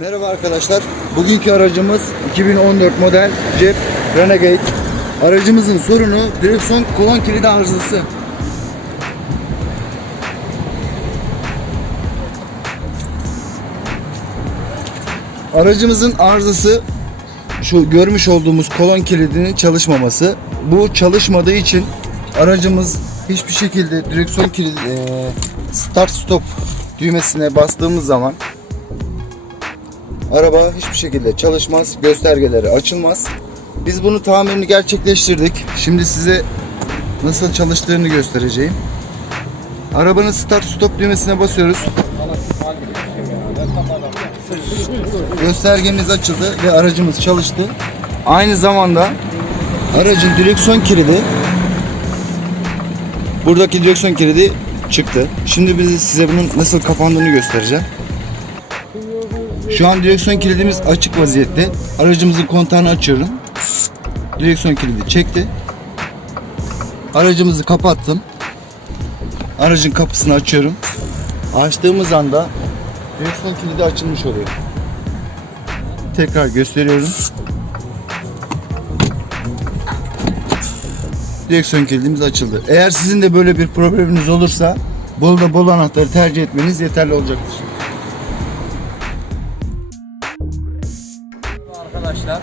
Merhaba arkadaşlar. Bugünkü aracımız 2014 model Jeep Renegade. Aracımızın sorunu direksiyon kolon kilidi arızası. Aracımızın arızası şu görmüş olduğumuz kolon kilidinin çalışmaması. Bu çalışmadığı için aracımız hiçbir şekilde direksiyon kilidi start stop düğmesine bastığımız zaman Araba hiçbir şekilde çalışmaz, göstergeleri açılmaz. Biz bunu tamirini gerçekleştirdik. Şimdi size nasıl çalıştığını göstereceğim. Arabanın start stop düğmesine basıyoruz. Göstergemiz açıldı ve aracımız çalıştı. Aynı zamanda aracın direksiyon kilidi buradaki direksiyon kilidi çıktı. Şimdi biz size bunun nasıl kapandığını göstereceğim. Şu an direksiyon kilidimiz açık vaziyette. Aracımızın kontağını açıyorum. Direksiyon kilidi çekti. Aracımızı kapattım. Aracın kapısını açıyorum. Açtığımız anda direksiyon kilidi açılmış oluyor. Tekrar gösteriyorum. Direksiyon kilidimiz açıldı. Eğer sizin de böyle bir probleminiz olursa Bolu'da bol anahtarı tercih etmeniz yeterli olacaktır. Arkadaşlar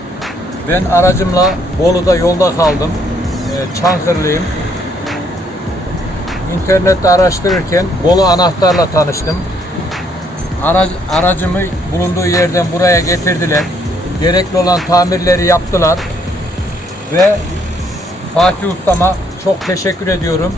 ben aracımla Bolu'da yolda kaldım. Ee, Çankırlıyım. İnternette araştırırken Bolu anahtarla tanıştım. Arac, aracımı bulunduğu yerden buraya getirdiler. Gerekli olan tamirleri yaptılar. Ve Fatih Usta'ma çok teşekkür ediyorum.